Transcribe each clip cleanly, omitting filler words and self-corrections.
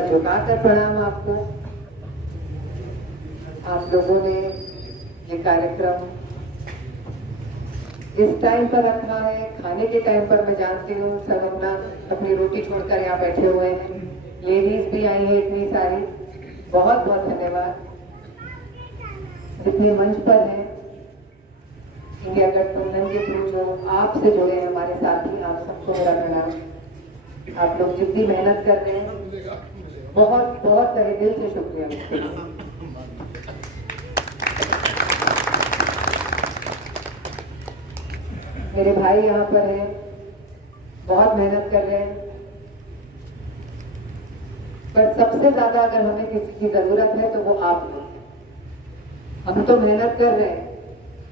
झुकाकर प्रणाम आपको। आप लोगों ने ये कार्यक्रम इस टाइम पर रखा है, खाने के टाइम पर। मैं जानती हूँ सब अपनी रोटी छोड़कर यहाँ बैठे हुए हैं। लेडीज भी आई है इतनी सारी, बहुत बहुत धन्यवाद। जितने मंच पर हैं, इंडिया गठबंधन के थ्रू जो आपसे जुड़े हैं हमारे साथी, आप सबको मेरा प्रणाम। आप लोग जितनी मेहनत कर रहे हैं, बहुत बहुत तहे दिल से शुक्रिया। मेरे भाई यहाँ पर हैं, बहुत मेहनत कर रहे हैं, पर सबसे ज्यादा अगर हमें किसी की जरूरत है तो वो आप लोग। हम तो मेहनत कर रहे हैं,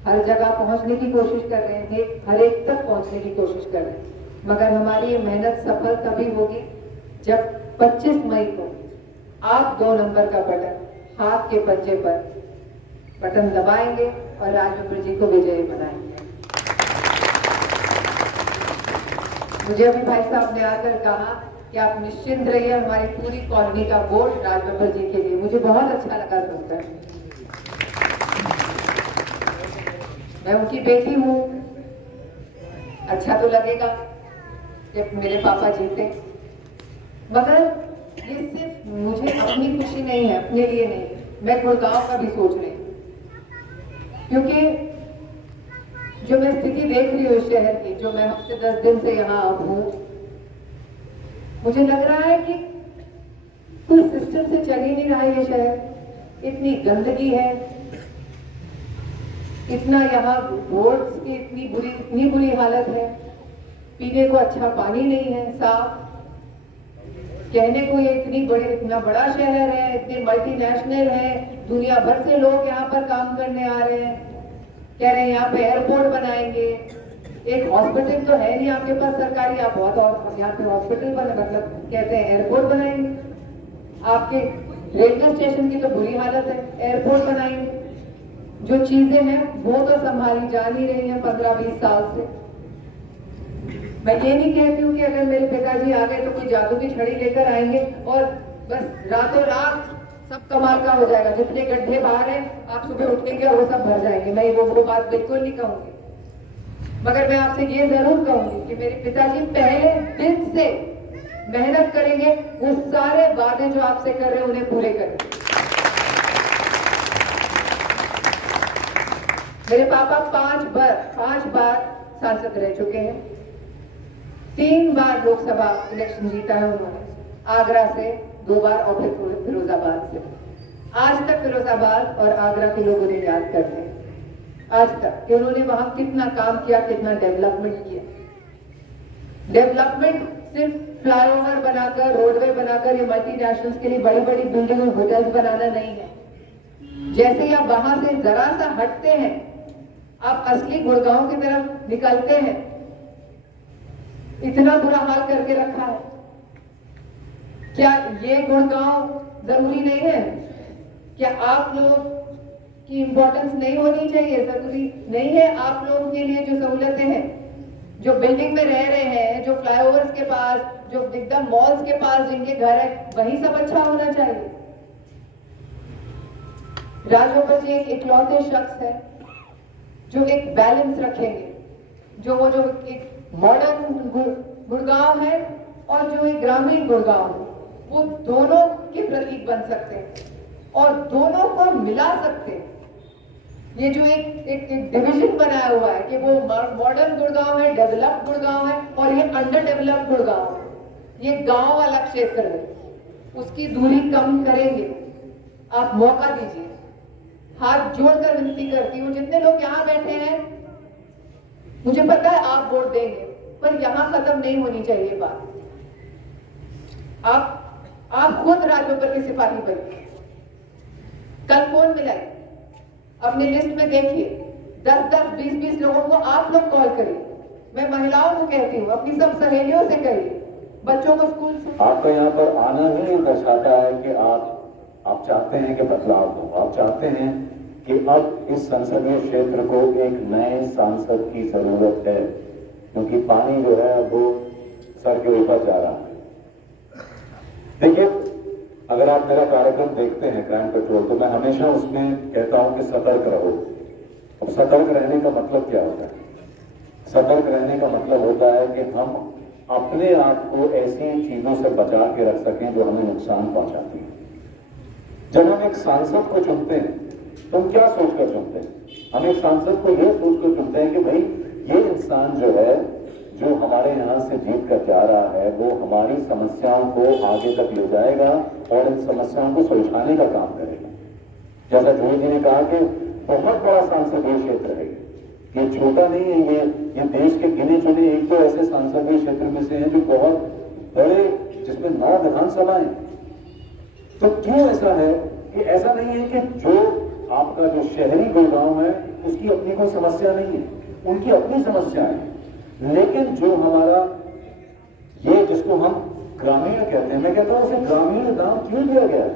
हर जगह पहुंचने की कोशिश कर रहे हैं, हर एक तक पहुंचने की कोशिश कर रहे हैं, मगर हमारी ये मेहनत सफल तभी होगी जब 25 मई को आप 2 नंबर का बटन हाथ के पंजे पर बटन दबाएंगे और राजबब्बर जी को विजयी बनाएंगे। मुझे अभी भाई साहब ने आकर कहा कि आप निश्चिंत रहिए, हमारी पूरी कॉलोनी का वोट राजबब्बर जी के लिए। मुझे बहुत अच्छा लगा सुनकर। मैं उनकी बेटी हूँ, अच्छा तो लगेगा जब मेरे पापा जीते, मगर ये सिर्फ मुझे अपनी खुशी नहीं है, अपने लिए नहीं, मैं गुड़गांव का भी सोच रही हूँ। क्योंकि जो मैं स्थिति देख रही हूँ शहर की, जो मैं हफ्ते 10 दिन से यहाँ हूँ, मुझे लग रहा है कि कोई सिस्टम से चल ही नहीं रहा है ये शहर। इतनी गंदगी है, इतना यहाँ रोड्स की इतनी बुरी हालत है, पीने को अच्छा पानी नहीं है साफ। कहने को ये इतना बड़ा शहर है, इतने मल्टीनेशनल है, दुनिया भर से लोग यहाँ पर काम करने आ रहे हैं, कह रहे हैं यहाँ पे एयरपोर्ट बनाएंगे। एक हॉस्पिटल तो है नहीं आपके पास सरकारी, आप बहुत यहाँ पे हॉस्पिटल मतलब कहते हैं एयरपोर्ट बनाएंगे। आपके रेलवे स्टेशन की तो बुरी हालत है, एयरपोर्ट बनाएंगे। जो चीजें हैं वो तो संभाली जा नहीं रही है 15-20 साल से। मैं ये नहीं कहती हूँ कि अगर मेरे पिताजी आ गए तो कोई जादू की छड़ी लेकर आएंगे और बस रातों रात सब कमाल का हो जाएगा। जितने गड्ढे बाहर हैं आप सुबह उठेंगे और वो सब भर जाएंगे। मैं वो बात बिल्कुल नहीं कहूंगी, मगर मैं आपसे ये जरूर कहूंगी कि मेरे पिताजी पहले दिन से मेहनत करेंगे, वो सारे वादे जो आपसे कर रहे हैं उन्हें पूरे करेंगे। मेरे पापा 5 बार सांसद रह चुके हैं, 3 बार लोकसभा इलेक्शन जीता है उन्होंने, आगरा से 2 बार और फिर फिरोजाबाद से। आज तक फिरोजाबाद और आगरा के लोग उन्हें याद करते हैं, आज तक कि उन्होंने वहां कितना काम किया, कितना डेवलपमेंट किया। डेवलपमेंट सिर्फ फ्लाईओवर बनाकर, रोडवे बनाकर, ये मल्टीनेशनल्स के लिए बड़ी बड़ी बिल्डिंग और होटल्स बनाना नहीं है। जैसे ही आप वहां से जरा सा हटते हैं, आप असली गुड़गांव की तरफ निकलते हैं, इतना बुरा हाल करके रखा है। क्या ये गुड़गांव जरूरी नहीं है? क्या आप लोग की इंपॉर्टेंस नहीं होनी चाहिए? जरूरी नहीं है आप लोगों के लिए जो सहूलतें हैं, जो बिल्डिंग में रह रहे हैं, जो फ्लाईओवर्स के पास, जो एकदम मॉल्स के पास जिनके घर है, वही सब अच्छा होना चाहिए। राजबब्बर जी एक इकलौते शख्स है जो एक बैलेंस रखेंगे, जो एक मॉडर्न गुड़गांव है और जो एक ग्रामीण गुड़गांव है, वो दोनों के प्रतीक बन सकते हैं और दोनों को मिला सकते हैं। ये जो एक डिवीजन बनाया हुआ है कि वो मॉडर्न गुड़गांव है, डेवलप्ड गुड़गांव है और ये अंडर डेवलप्ड गुड़गांव है, ये गांव वाला क्षेत्र है, उसकी दूरी कम करेंगे। आप मौका दीजिए, हाथ जोड़कर विनती करती हूँ, जितने लोग यहाँ बैठे हैं, मुझे पता है आप वोट देंगे, पर यहाँ खत्म नहीं होनी चाहिए बात। आप खुद राजबब्बर के सिपाही बनिए। कल फोन मिलाइए, अपने लिस्ट में देखिए, 10-10, 20-20 लोगों को आप लोग कॉल करिए। मैं महिलाओं को कहती हूँ, अपनी सब सहेलियों से कहिए, बच्चों को स्कूल से। आपका यहाँ पर आना ही दर्शाता है कि आप चाहते हैं कि बदलाव हो, आप चाहते हैं कि अब इस संसदीय क्षेत्र को एक नए सांसद की जरूरत है, क्योंकि पानी जो है वो सर के ऊपर जा रहा है। देखिए, अगर आप मेरा कार्यक्रम देखते हैं क्राइम पेट्रोल, तो मैं हमेशा उसमें कहता हूं कि सतर्क रहो। अब सतर्क रहने का मतलब क्या होता है? सतर्क रहने का मतलब होता है कि हम अपने आप को ऐसी चीजों से बचा के रख सकें जो हमें नुकसान पहुंचाती है। जब हम एक सांसद को चुनते हैं तो हम क्या सोचकर चुनते हैं? हम एक सांसद को यह सोचकर चुनते हैं कि भाई ये इंसान जो है, जो हमारे यहां से जीत कर जा रहा है, वो हमारी समस्याओं को आगे तक ले जाएगा और इन समस्याओं को सुलझाने का काम करेगा। जैसा जोड़ी जी ने कहा कि बहुत बड़ा संसदीय क्षेत्र है, ये छोटा नहीं है। ये देश के गिने चुने एक तो ऐसे संसदीय क्षेत्र में से हैं जो बहुत बड़े, जिसमें 9 विधानसभाएं। तो क्यों ऐसा है कि ऐसा नहीं है कि जो आपका जो शहरी गुड़गांव है उसकी अपनी कोई समस्या नहीं है, उनकी अपनी समस्या है, लेकिन जो हमारा ये जिसको हम ग्रामीण कहते हैं, मैं कहता हूं उसे ग्रामीण नाम क्यों दिया गया है?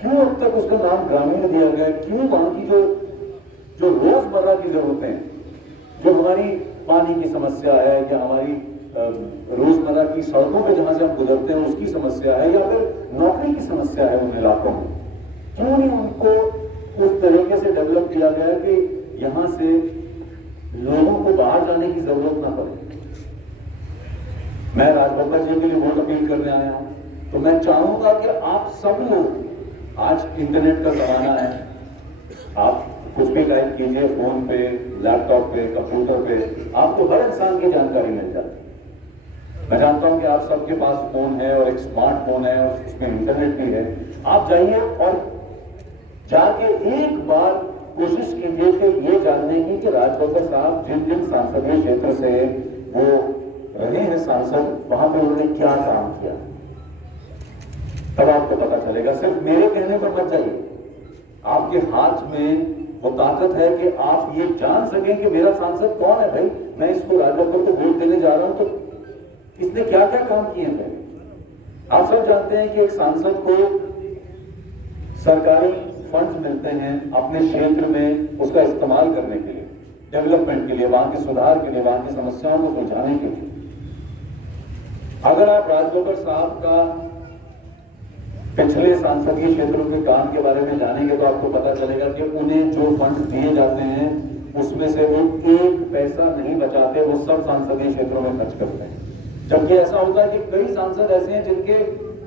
क्यों अब तक उसका नाम ग्रामीण दिया गया है? क्यों वहां की जो रोजमर्रा की जरूरतें हैं, जो हमारी पानी की समस्या है या हमारी रोजमर्रा की सड़कों पे जहां से हम गुजरते हैं उसकी समस्या है, या फिर नौकरी की समस्या है उन इलाकों में, क्यों नहीं उनको उस तरीके से डेवलप किया गया कि यहां से लोगों को बाहर जाने की जरूरत ना पड़े? मैं राजगोपाल जी के लिए वोट अपील करने आया हूं, तो मैं चाहूंगा कि आप सब लोग, आज इंटरनेट का जमाना है, आप कुछ भी टाइप कीजिए फोन पे, लैपटॉप पे, कंप्यूटर पे, आपको हर इंसान की जानकारी मिल जाती है। मैं जानता हूं कि आप सबके पास फोन है और एक स्मार्टफोन है और उसमें इंटरनेट भी है। आप जाइए और जाके एक बार कोशिश कीजिए कि ये जानने की कि राजगोपाल साहब जिन जिन संसदीय क्षेत्र से वो रहे हैं सांसद, वहां पर उन्होंने क्या काम किया, तब आपको पता चलेगा। सिर्फ मेरे कहने पर मत जाइए, आपके हाथ में वो ताकत है कि आप ये जान सकें कि मेरा सांसद कौन है। भाई मैं इसको राजगोपाल को वोट देने जा रहा हूं तो इसने क्या क्या काम किए हैं। आप सब जानते हैं कि एक सांसद को सरकारी फंड्स मिलते हैं अपने क्षेत्र में उसका इस्तेमाल करने के लिए, डेवलपमेंट के लिए, वहां के सुधार के लिए, वहां की समस्याओं को सुलझाने के लिए। अगर आप राजगोपाल साहब का पिछले सांसदीय क्षेत्रों के काम के बारे में जानेंगे तो आपको पता चलेगा कि उन्हें जो फंड दिए जाते हैं उसमें से वो एक पैसा नहीं बचाते, वो सब सांसदीय क्षेत्रों में खर्च करते हैं। जबकि ऐसा होता है कि कई सांसद ऐसे हैं जिनके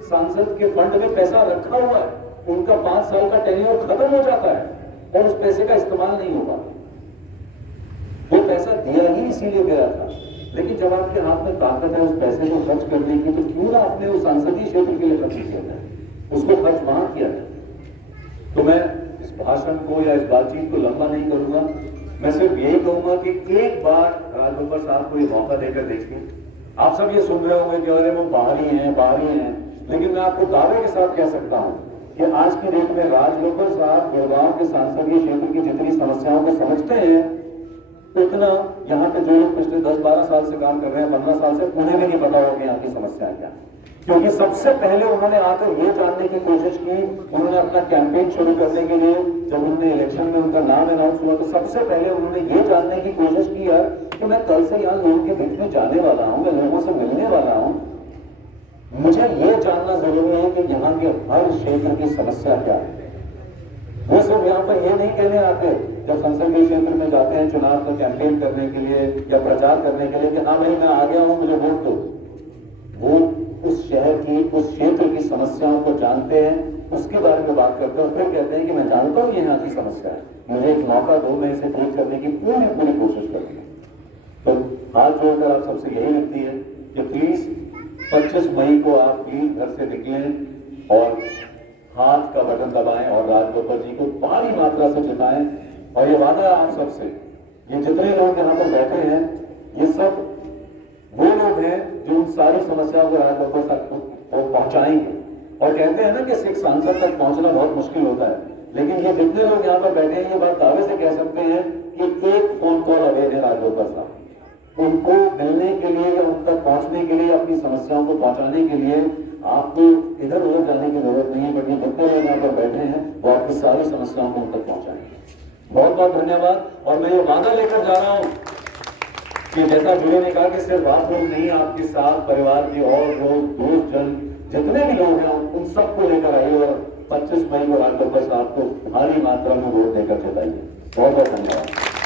सांसद के फंड में पैसा रखा हुआ है, उनका 5 साल का टेन्योर खत्म हो जाता है और उस पैसे का इस्तेमाल नहीं हो पाता। वो पैसा दिया ही इसीलिए गया था, लेकिन जब आपके हाथ में ताकत है उस पैसे को खर्च करने की, तो क्यों ना आपने उस संसदीय क्षेत्र के लिए खर्च किया जाए, उसको खर्च वहां किया जाए। तो मैं इस भाषण को या इस बातचीत को लंबा नहीं करूंगा, मैं सिर्फ यही कहूंगा कि एक बार राजगोपाल साहब को ये मौका देकर देखिए। आप सब ये सुन रहे होंगे कि अरे वो बाहरी हैं, लेकिन मैं आपको दावे के साथ कह सकता हूं कि आज की डेट में राजगोपाल साहब गुड़गांव के संसदीय क्षेत्र की जितनी समस्याओं को समझते हैं, उतना यहाँ पे जो लोग पिछले 10-12 साल से काम कर रहे हैं, 15 साल से, उन्हें भी नहीं पता होगा यहाँ की समस्या क्या। क्योंकि सबसे पहले उन्होंने आकर ये जानने की कोशिश की, उन्होंने अपना कैंपेन शुरू करने के लिए जब उन्होंने इलेक्शन में उनका नाम अनाउंस हुआ, तो सबसे पहले उन्होंने ये जानने की कोशिश की है कि मैं कल से यहाँ लोगों के बीच में जाने वाला हूँ, मैं लोगों से मिलने वाला हूँ, मुझे ये जानना जरूरी है कि यहाँ के हर क्षेत्र की समस्या क्या है। वो सिर्फ यहाँ पर ये नहीं कहने आते जब संसदीय क्षेत्र में जाते हैं चुनाव का कैंपेन करने के लिए या प्रचार करने के लिए कि हाँ भाई मैं आ गया हूँ, मुझे वोट दो। वो उस शहर की, उस क्षेत्र की समस्याओं को जानते हैं, उसके बारे में बात करते हैं, फिर कहते हैं कि मैं जानता हूँ ये यहाँ की समस्या है, मुझे एक मौका दो, मैं इसे ठीक करने की पूरी कोशिश करूंगा। तो हाथ जोड़कर आप सबसे यही विनती है कि प्लीज 25 मई को आप प्लीज घर से निकलें और हाथ का बटन दबाएं और राजगोपाल जी को भारी मात्रा से जिताएं। और ये वादा है आप सबसे, ये जितने लोग यहाँ पर बैठे हैं, ये सब वो लोग हैं जो उन सारी समस्याओं को राजगोपाल तक पहुंचाएंगे। और कहते हैं ना कि एक सांसद तक पहुंचना बहुत मुश्किल होता है, लेकिन ये जितने लोग यहाँ पर बैठे हैं, ये बात दावे से कह सकते हैं कि एक फोन कॉल अवे है राजगोपाल साहब। उनको मिलने के लिए या उन तक पहुंचने के लिए, अपनी समस्याओं को पहुंचाने के लिए आपको इधर उधर जाने की जरूरत नहीं है, बट ये जितने लोग यहाँ पर बैठे हैं वो आपकी सारी समस्याओं को उन तक पहुंचाएंगे। बहुत बहुत धन्यवाद। और मैं ये वादा लेकर जा रहा हूं कि जैसा जुड़े ने कहा कि सिर्फ आप लोग नहीं, आपके साथ परिवार के और लोग, दोस्त जन, जितने भी लोग हैं उन सबको लेकर आइए और 25 मई को राष्ट्रपति साहब को भारी मात्रा में वोट देकर जिताइए। बहुत बहुत धन्यवाद।